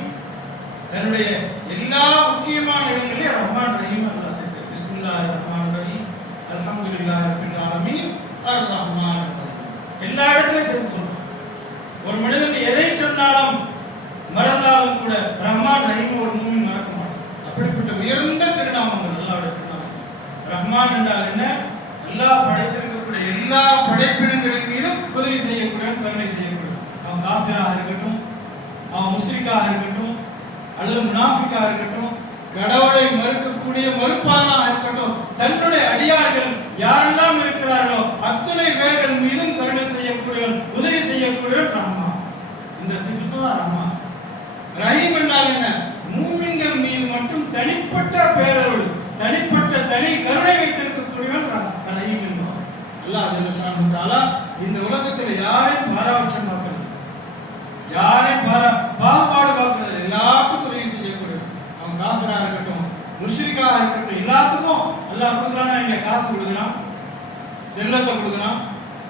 தன்னுடைய எல்லா முக்கியமான இடங்களிலும் ரஹ்மான் ரஹீம் அல்லாஹ் சேர்த்து பிஸ்மில்லாஹிர் ரஹ்மானிர் ரஹீம் அல்ஹம்துலில்லாஹி ரப்பில் ஆலமீன் அர் ரஹ்மான் எல்லா இடத்துலயும் சேர்த்து சொல்றான். ஒரு மனிதன் எதை சொன்னாலும் மறந்தாலும் கூட ரஹ்மான் ரஹீம் ஒரு மூமின் மறக்க மாட்டான். அப்படிப்பட்ட உயர்ந்த திருநாமங்கள் அல்லாஹ்வுடைய திருநாமங்கள். ரஹ்மான் என்றால் என்ன? அல்லாஹ் படைத்திருக்கக்கூடிய எல்லா படைப்பினங்களின் மீதும் உதவி செய்யக்கூடிய, கருணை செய்யக்கூடிய. அவன் காஃபிராக இருக்கட்டும், அவன் முஸ்ரிக்காக இருக்கட்டும், அல்லது முனாஃபிக்காக இருக்கட்டும், கடவுளை மறுக்கக்கூடிய மறுப்பாளனாக இருக்கட்டும், தன்னுடைய அடியார்கள் யாரெல்லாம் இருக்கிறார்களோ அத்தனை பேர்கள் மீதும் கருணை செய்யக்கூடியவன், உதவி செய்யக்கூடியவன் ரஹ்மான். இந்த சிஃபத் தான் ரஹ்மான். ரஹீம் என்றால் என்ன? மூமின்கள் மீது மட்டும் தனிப்பட்ட பேரருள், தனிப்பட்ட தனி கருணை வைத்திருக்கக்கூடியவன் ரஹீம் என்பவன். அல்லாஹ் ஜல்ல ஷானஹு தஆலா இந்த உலகத்தில் யாரையும் பாராபட்சம் பார்க்கல, யாரையும் பாகுபாடு பார்க்கறது, எல்லாத்துக்கும் உதவி செய்யக்கூடியவன். அவன் காஃபிரா இருக்கட்டும், முஷ்ரிக்கா இருக்கட்டும், எல்லாத்துக்கும் அல்லாஹ் கொடுக்குறானா? இங்க காசு கொடுக்குறான், செல்வத்தை கொடுக்குறான்,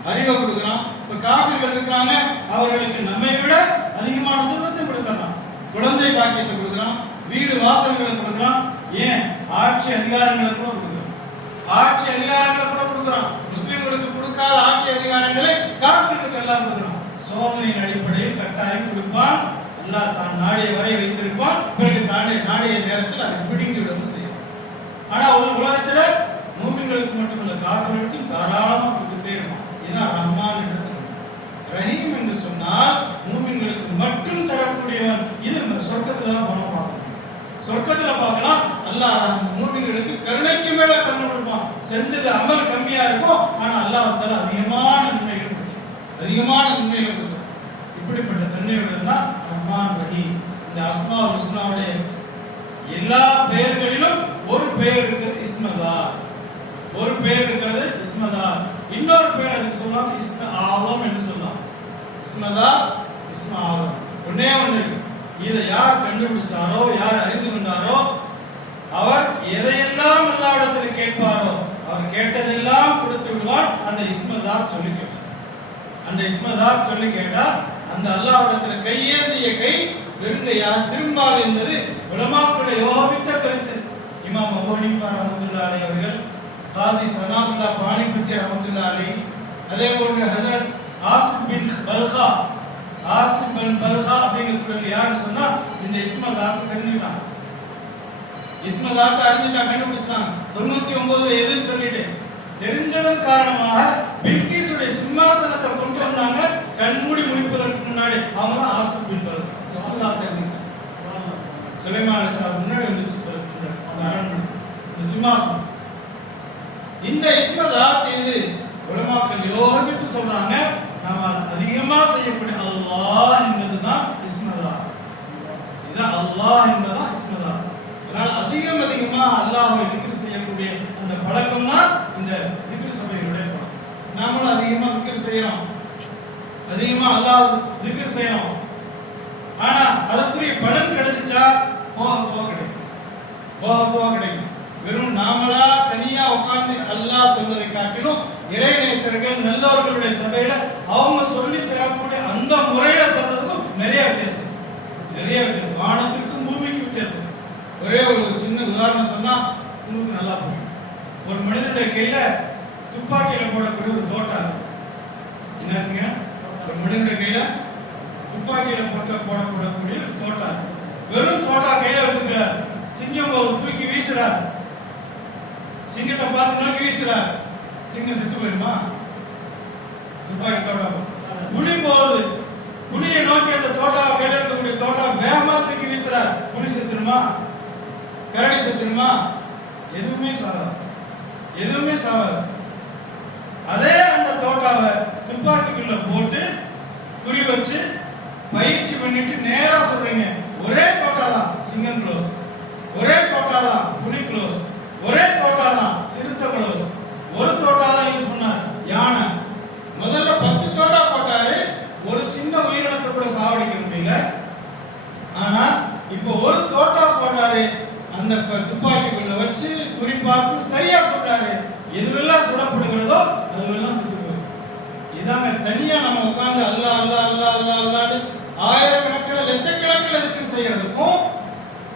அறிவை கொடுக்குறான். இப்ப காஃபிர்கள் இருக்கிறாங்க, அவர்களுக்கு நம்மை விட அதிகமான செல்வத்தை கொடுத்துறான், குழந்தை பாக்கியத்தை கொடுக்குறான், வீடு வாசல்களை கொடுக்குறான், ஏன் ஆட்சி அதிகாரங்களை கூட கொடுக்குறான், ஆட்சி அதிகாரங்களை கூட கொடுக்குறான். முஸ்லிம்களுக்கு கொடுக்காத ஆட்சி அதிகாரங்களை காஃபிர்களுக்கு எல்லாம் கொடுக்குறான். சோதனையின் அடிப்படையில் கட்டாயம் கொடுப்பான். அல்லாஹ் தான் நாடிய வரை வைத்திருப்பான். பிறகு நாடிய நேரத்தில் அதை பிடுங்கி விடவும் செய்யும். ஆனா உலகத்துல மூமின்களுக்கு மட்டுமல்ல, காஃபிர்களுக்கும் தாராளமா கொடுத்துட்டே இருப்பான். இதுதான் ரஹ்மான் என்று ரஹீம் என்று சொன்னால் மூமின்களுக்கு மட்டும் தரக்கூடியவன். இது சொர்க்கத்துல தான் பணம் பார்க்கணும், சொர்க்கத்துல பார்க்கலாம். அல்லாஹ் மூமின்களுக்கு கருணைக்கு மேல கருணை கொடுப்பான். செஞ்சது அமல் கம்மியா இருக்கும், ஆனா அல்லாஹ் தஆலா அதிகமான நன்மைகளை கொடுப்பான், அதிகமான நன்மைகளை கொடுப்பான். இப்படிப்பட்ட தன்மையுடன் தான் ரஹ்மான் ரஹீம். இந்த அஸ்மாஉல் ஹுஸ்னாவுடைய எல்லா பெயர்களிலும் ஒரு பெயர் இருக்கிறது இஸ்மதார், ஒரு பெயர் இருக்கிறது இஸ்மதார். இன்னொரு பெயர் அதுக்கு சொல்லலாம் இஸ்ம ஆலம் என்று சொல்லலாம். இஸ்மதார், இஸ்ம ஆலம் ஒன்னே ஒன்று. இதை யார் கண்டுபிடிச்சாரோ, யார் அறிந்து கொண்டாரோ, அவர் எதையெல்லாம் அல்லாஹ்விடத்தில் கேட்பாரோ அவர் கேட்டதெல்லாம் கொடுத்து விடுவார். அந்த இஸ்மதார் சொல்லி கேட்டார், அந்த இஸ்மதார் சொல்லி கேட்டார். அந்த அல்லாஹ்விடத்தில் கையேந்திய கை வெறுங்கையாக திரும்பாது என்பது உலமாக்களுடைய யோகித்த கருத்து. இமாம் அபூ ஹனீஃபா ரஹ்மத்துல்லாஹி அலைஹி அவர்கள், காசி சனாவுல்லா பானிபத்தி ரஹ்மத்துல்லாஹி அலைஹி, அதே போன்று ஹஜ்ரத் ஆசிம் பின் பல்கா அப்படிங்கிறவங்க யாருன்னு சொன்னா இந்த இஸ்மல் தாத்தை தெரிஞ்சுட்டாங்க. இஸ்மல் தாத்தை அறிஞ்சுட்டாங்க, கண்டுபிடிச்சாங்க. 99 எதுன்னு சொல்லிட்டு தெரிஞ்சதன் காரணமாக பில்கீஸுடைய சிம்மாசனத்தை கொண்டு வந்தாங்க. கண்மூடி முடிப்பதற்கு முன்னாடி அவங்க தான் ஆசிம் பின் பல்கா. இஸ்மல் தாத்தை தெரிஞ்சுட்டாங்க. சுலைமான் அலைஹிஸ்ஸலாம் முன்னாடி வந்துச்சு அந்த அரண்மனை, இந்த சிம்மாசனம். இந்த இஸ்மல் தாத் இது உலமாக்கள் யோகித்து சொல்றாங்க, நாம அதிகமா செய்யக்கூடிய அல்லாஹ் என்பதுதான் இஸ்மதாத். இதான் அல்லாஹ் என்பதுதான் இஸ்மதாத். அதனால அதிகமா அல்லாஹ்வை திக்ர் செய்யக்கூடிய அந்த பழக்கம் தான் இந்த திக்ர் சபைகளுடைய பழக்கம். நாமளும் அதிகமா திக்ர் செய்யறோம், அதிகமா அல்லாஹ் திக்ர் செய்யறோம். ஆனா அதற்குரிய பலன் கிடைச்சிச்சா போக கிடைக்கும். வெறும் நாமளா தனியா உட்கார்ந்து அல்லாஹ் சொல்வதை காட்டிலும் இறைநேசர்கள் நல்லவர்களுடைய சபையில அவங்க சொல்லி தரக்கூடிய அந்த முறையில சொல்றதுக்கும் நிறைய வித்தியாசம். வானத்திற்கும் பூமிக்கும் வித்தியாசம். ஒரே ஒரு சின்ன உதாரணம் சொன்னா உங்களுக்கு நல்லா புரியும். ஒரு மனிதனுடைய கையில துப்பாக்கியில போடக்கூடிய ஒரு தோட்டா என்ன இருக்குங்க? ஒரு மனிதனுடைய கையில துப்பாக்கியில போடக்கூடிய ஒரு தோட்டா, வெறும் தோட்டா கையில வச்சிருக்கிறார். சிங்கம் தூக்கி வீசுறார், சிங்கத்தை பார்த்து நோக்கி வீசுறார். சிங்கம் செத்து போயிருமா? துப்பாக்கி தோட்டா புலி போகுது, புலியை நோக்கி அந்த தோட்டாவை கையில் இருக்கக்கூடிய தோட்டா வேகமா தூக்கி வீசுறார். புலி செத்துருமா? கரடி செத்துருமா? எதுவுமே சாவாது. அதே அந்த தோட்டாவை துப்பாக்கிக்குள்ள போட்டு குறி வச்சு பயிற்சி பண்ணிட்டு நேரா சொல்றீங்க, ஒரே தோட்டா தான் சிங்கம் க்ளோஸ், ஒரே தோட்டா தான் புலி க்ளோஸ், ஒரே தோட்டா தான் சிறுத்தை க்ளோஸ், ஒரு தோட்டா தான் யூஸ் பண்ணார் யானை. முதல்ல 10 தோட்டா போட்டாரு, ஒரு சின்ன உயிரினத்தை கூட சாவடிக்க முடியல. ஆனா இப்போ ஒரு தோட்டா போட்டாரு, அந்த துப்பாக்கிக்குள்ள வச்சு குறி பார்த்து சரியா சொல்றாரு. எதுவெல்லாம் சுடப்படுகிறதோ அதுவெல்லாம் செத்து போயிடும். இதாங்க தனியா நம்ம உட்கார்ந்து அல்லாஹ் அல்லாஹ் அல்லாஹ் அல்லாஹ் அல்லாஹ் ஆயிரக்கணக்கில் லட்சக்கணக்கில் திக்ர் செய்யறதுக்கும்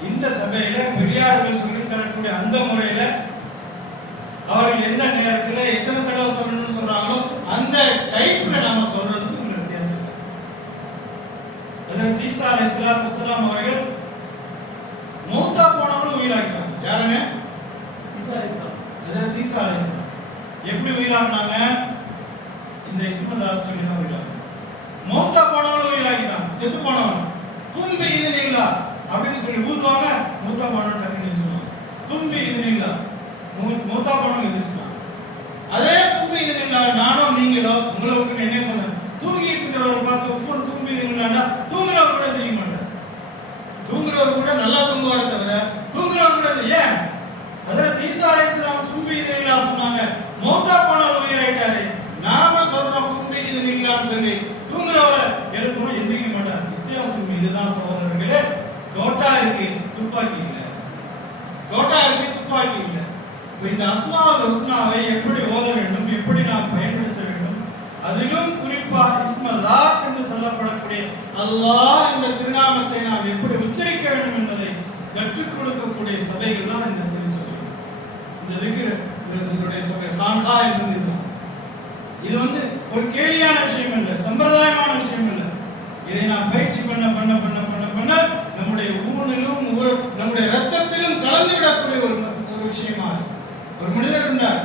இந்த சபையில பெரியார்கள் சொல்லி தரக்கூடிய அந்த முறையில அவர்கள் எந்த நேரத்தில் எத்தனை தடவை சொல்லணும்னு சொல்றாங்களோ அந்த டைப்ல நாம சொல்றதுக்கு ஒரு வித்தியாசம் இருக்கு. ஹஜ்ரத் ஈசா அலைஹிஸ்ஸலாத்து வஸ்ஸலாம் அவர்கள் மௌத்தா போனவங்களும் உயிராக்கிட்டாங்க. யாருங்க? ஹஜ்ரத் ஈசா அலைஹிஸ்ஸலாம். எப்படி உயிராக்கினாங்க? இந்த இஸ்மதாத் சொல்லி தான் உயிராக்கினாங்க. மௌத்தா போனவங்களும் உயிராக்கிட்டாங்க. செத்து போனவங்க தும்பி இதுனில்லா அப்படின்னு சொல்லி ஊதுவாங்க, மூத்தா போனவங்க டக்குன்னு நினைச்சுவாங்க. தும்பி இதுனில்லா மூத்தா போனவங்க நினைச்சுவாங்க. அதே தும்பி இதுனில்லா நானும் நீங்களோ உங்களுக்கு என்ன சொன்னேன், தூங்கிட்டு இருக்கிறவர் பார்த்து உஃபோன் தும்பி இதுனில்லாண்டா தூங்குறவர் கூட தெரிய மாட்டார். தூங்குறவர் கூட நல்லா தூங்குவாரே தவிர தூங்குறவர் கூட ஏன் ஹஜ்ரத் ஈசா அலைஹிஸ்ஸலாம் தும்பி இதுனில்லா சொன்னாங்க, மௌத்தா போனவர் உயிராயிட்டாரு. நாம சொல்றோம் தும்பி இதுனில்லான்னு சொல்லி தூங்குறவரை எழுப்பணும், எந்திரிக்க மாட்டார். வித்தியாசம் இதுதான் சகோதரர்களே. தோட்டா இருக்கு, துப்பாக்கி இல்லை. தோட்டா இருக்கு, துப்பாக்கி இல்லை. இந்த அஸ்மாவுல் ஹுஸ்னாவை எப்படி ஓத வேண்டும், எப்படி நாம் பயன்படுத்த வேண்டும், அதிலும் குறிப்பா இஸ்மதாத் என்று சொல்லப்படக்கூடிய அல்லாஹ் என்ற திருநாமத்தை நாம் எப்படி உச்சரிக்க வேண்டும் என்பதை கற்றுக் கொடுக்கக்கூடிய சபைகள் தான் இந்த திருச்சபை. இந்த திக்ர் இதனுடைய சபை கான்கா என்பது இதுதான். இது ஒரு கேலியான விஷயம் இல்லை, சம்பிரதாயமான விஷயம் இல்லை. இதை நாம் பயிற்சி பண்ண பண்ண பண்ண பண்ண பண்ண நம்முடைய ஊனிலும் நம்முடைய ரத்தத்திலும் கலந்து விடக்கூடிய ஒரு விஷயமா. ஒரு மனிதர் இருந்தார்,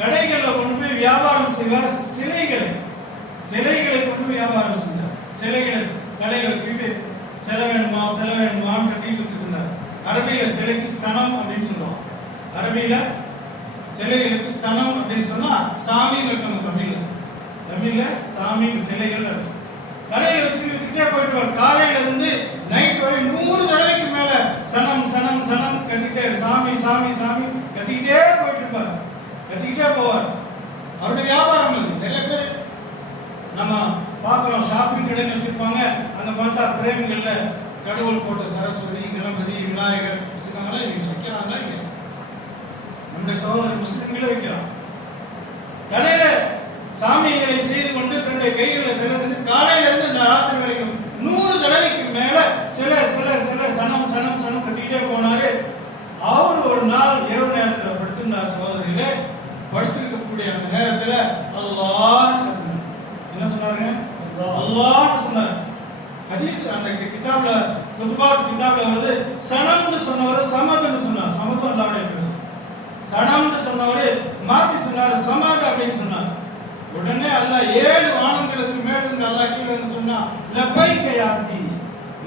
கடைகளில் கொண்டு போய் வியாபாரம் செய்வார். சிலைகளை கொண்டு போய் வியாபாரம் செய்வார். சிலைகளை தலையில வச்சுக்கிட்டு சிலை வேணுமான்னு கத்திட்டு இருந்தார். அரபியில சிலைக்கு சனம் அப்படின்னு சொல்லுவாங்க. அரபியில சிலைகளுக்கு சனம் அப்படின்னு சொன்னா சாமின்னு இருக்காங்க. தமிழ்ல சாமிக்கு சிலைகள் தலையில வச்சுக்கிட்டே போயிட்டு காலையில இருந்து நைட் வரை 100 தடவைக்கு மேல சனம் சனம் சனம் கத்திக்கிட்டே சாமி சாமி சாமி கத்திக்கிட்டே போயிட்டு இருப்பார், கத்திக்கிட்டே போவார். அவருடைய வியாபாரம் அது. நிறைய பேர் நம்ம பார்க்கிறோம், ஷாப்பிங் கடைன்னு வச்சிருப்பாங்க. அங்க பார்த்தா பிரேம்கள்ல கடவுள் போட்டோ, சரஸ்வதி, கணபதி, விநாயகர் வச்சிருக்காங்களா இல்லையா? வைக்கிறாங்களா இல்லையா? நம்முடைய சகோதரர் முஸ்லிம்களே வைக்கிறான். தலையில சாமிகளை செய்து கொண்டு தன்னுடைய கைகளில் செலுத்தி காலையில இருந்து ராத்திரி வரைக்கும் 100 தடவைக்கு சில சில சில சனம் சனம் சனம் கத்திக்கிட்டே போனாரு. அவர் ஒரு நாள் இரவு நேரத்தில் படுத்திருந்தார். சகோதரிகளே, படுத்திருக்கக்கூடிய அந்த நேரத்தில் அல்லாஹ் கத்தினார். என்ன சொன்னாருங்க? அல்லாஹ் சொன்னார். ஹதீஸ் அந்த கிதாப்ல குத்பாத் கிதாப்ல வந்து சனம்னு சொன்னவர் சமதுன்னு சொன்னார். சமது அல்லாஹ்வுடைய பேர். சனம்னு சொன்னவர் மாத்தி சொன்னார் சமது அப்படின்னு சொன்னார். உடனே அல்லாஹ் 7 வானங்களுக்கு மேல் இருந்து அல்லாஹ் கீழே வந்து சொன்னா லப்பைக யாத்தி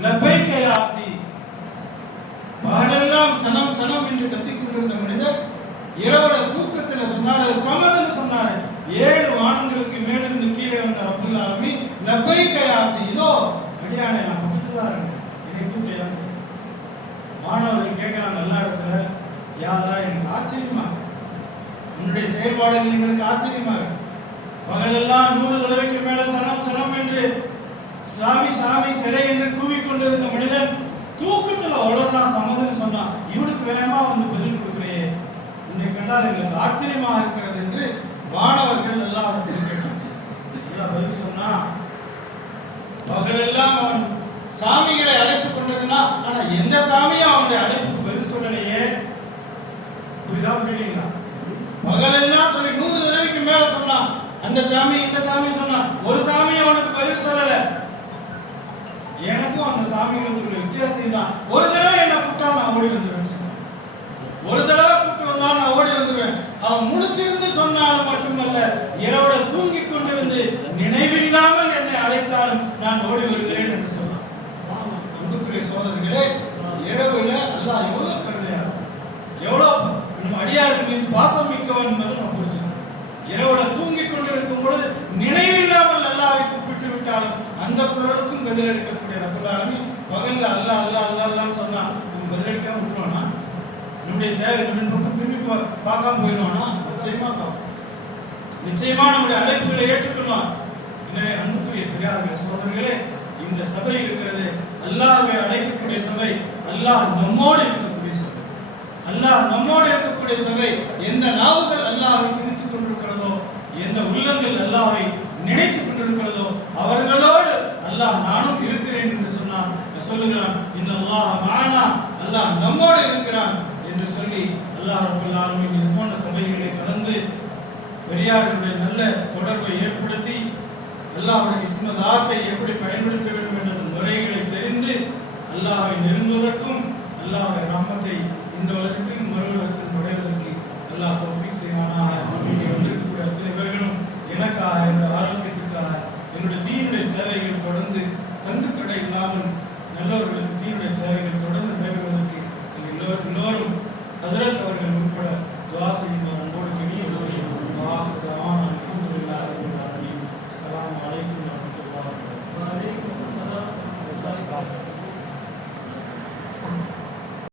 லப்பைக யாத்தி. பகலெல்லாம் சனம் சனம் என்று கத்திக் கொண்டிருந்த மனிதர் இரவோட தூக்கத்தில் சொன்னாரு சமதுன்னு சொன்னாரு. 7 வானங்களுக்கு மேல் இருந்து கீழே வந்த ரப்புல் ஆலமீன் லப்பைக யாத்தி, இதோ அடியானே நான் பக்கத்துல தான் இருக்கேன், என்னை கூப்பிட்டு. மாணவர்கள் கேட்கிறாங்க எல்லா இடத்துல, யா அல்லாஹ் எனக்கு ஆச்சரியமா உன்னுடைய செயல்பாடுகள் எங்களுக்கு ஆச்சரியமா இருக்கு. பகலெல்லாம் 100 தடவைக்கு மேல சனம் சனம் என்று சாமி சாமி சிலை என்று கூவிக்கொண்டிருந்த மனிதன் தூக்கத்துல உலர்னா சமதுன்னு சொன்னான். இவனுக்கு வேகமா வந்து பதில் கொடுக்கிறே, உன்னை கண்டால் எங்களுக்கு ஆச்சரியமாக இருக்கிறது என்று மாணவர்கள் எல்லாம் அவனுக்கு கேட்டான். எல்லாம் பதில் சொன்னா, பகலெல்லாம் அவன் சாமிகளை அழைத்துக் கொண்டிருந்தான். ஆனா எந்த சாமியும் அவனுடைய அழைப்புக்கு பதில் சொல்லலையே. புரியுதா புரியலீங்களா? பகலெல்லாம் சொல்லி 100 தடவைக்கு மேல சொன்னான். அந்த சாமி இந்த சாமி சொன்னான். ஒரு சாமி அவனுக்கு பதில் சொல்லல. எனக்கும் அந்த சாமிகளுக்கு வித்தியாசம் தான். ஒரு தடவை என்ன கூப்பிட்டா நான் ஓடி வந்துடுவேன் சொன்னான். ஒரு தடவை கூப்பிட்டு வந்தா நான் ஓடி வந்துடுவேன். அவன் முடிச்சிருந்து சொன்னாலும் மட்டுமல்ல, இரவோட தூங்கி கொண்டிருந்து நினைவில்லாமல் என்னை அழைத்தாலும் நான் ஓடி வருகிறேன் என்று சொன்னான். அன்புக்குரிய சோதரர்களே, இரவுல அல்லாஹ் எவ்வளவு கருணையா, எவ்வளவு நம்ம அடியாருக்கு மீது பாசம் மிக்கவன் என்பதை நம்ம புரிஞ்சுக்கணும். இரவோட தூங்கி கொண்டிருக்கும் பொழுது நினைவில்லாமல் அல்லாஹ்வை கூப்பிட்டு விட்டாலும் அந்த குரலுக்கும் பதிலளிக்கக்கூடிய ரப்பல் ஆலமீன் பகல்ல அல்லாஹ் அல்லாஹ் அல்லாஹ் அல்லாஹ்னு சொன்னா நம்ம பதிலளிக்காம விட்டுருவானா? நம்முடைய தேவை நம்ம பக்கம் திரும்பி பார்க்காம போயிடுவானா? நிச்சயமா பார்ப்போம். நிச்சயமா நம்முடைய அழைப்புகளை ஏற்றுக்கொள்வான். எனவே அன்புக்குரிய பெரியார்களே சகோதரர்களே, இந்த சபை இருக்கிறது அல்லாஹ்வை அழைக்கக்கூடிய சபை, அல்லாஹ் நம்மோடு இருக்கக்கூடிய சபை, அல்லாஹ் நம்மோடு இருக்கக்கூடிய சபை. எந்த நாவுகள் அல்லாஹ்வை துதித்துக் கொண்டிருக்கிறதோ, எந்த உள்ளங்கள் அல்லாஹ்வை நினைத்துக் கொண்டிருக்கிறதோ அவர்களோடு அல்லாஹ் நானும் இருக்கிறேன் என்று சொன்னான். சொல்லுகிறான், இன்னல்லாஹ மஅனா, அல்லாஹ் நம்மோடு இருக்கிறான் என்று சொல்லி அல்லாஹ் ரப்பல் ஆலமீன் இது போன்ற சபைகளை கலந்து பெரியார்களுடைய நல்ல தொடர்பை ஏற்படுத்தி அல்லாஹ்வுடைய இஸ்மதாத்தை எப்படி பயன்படுத்த வேண்டும் என்ற முறைகளை தெரிந்து அல்லாஹ்வை நெருங்குவதற்கும் அல்லாஹ்வுடைய ரஹ்மத்தை இந்த உலகத்தில் மறுவுலகத்தில் நுழைவதற்கு அல்லாஹ் தௌஃபீக் செய்வானாக. இங்கே வந்திருக்கக்கூடிய அத்தனை பேர்களும் எனக்காக, என்னுடைய ஆரோக்கியத்திற்காக, என்னுடைய தீனுடைய சேவைகள் தொடர்ந்து தங்கு தடை இல்லாமல் நல்லவர்களுக்கு தீனுடைய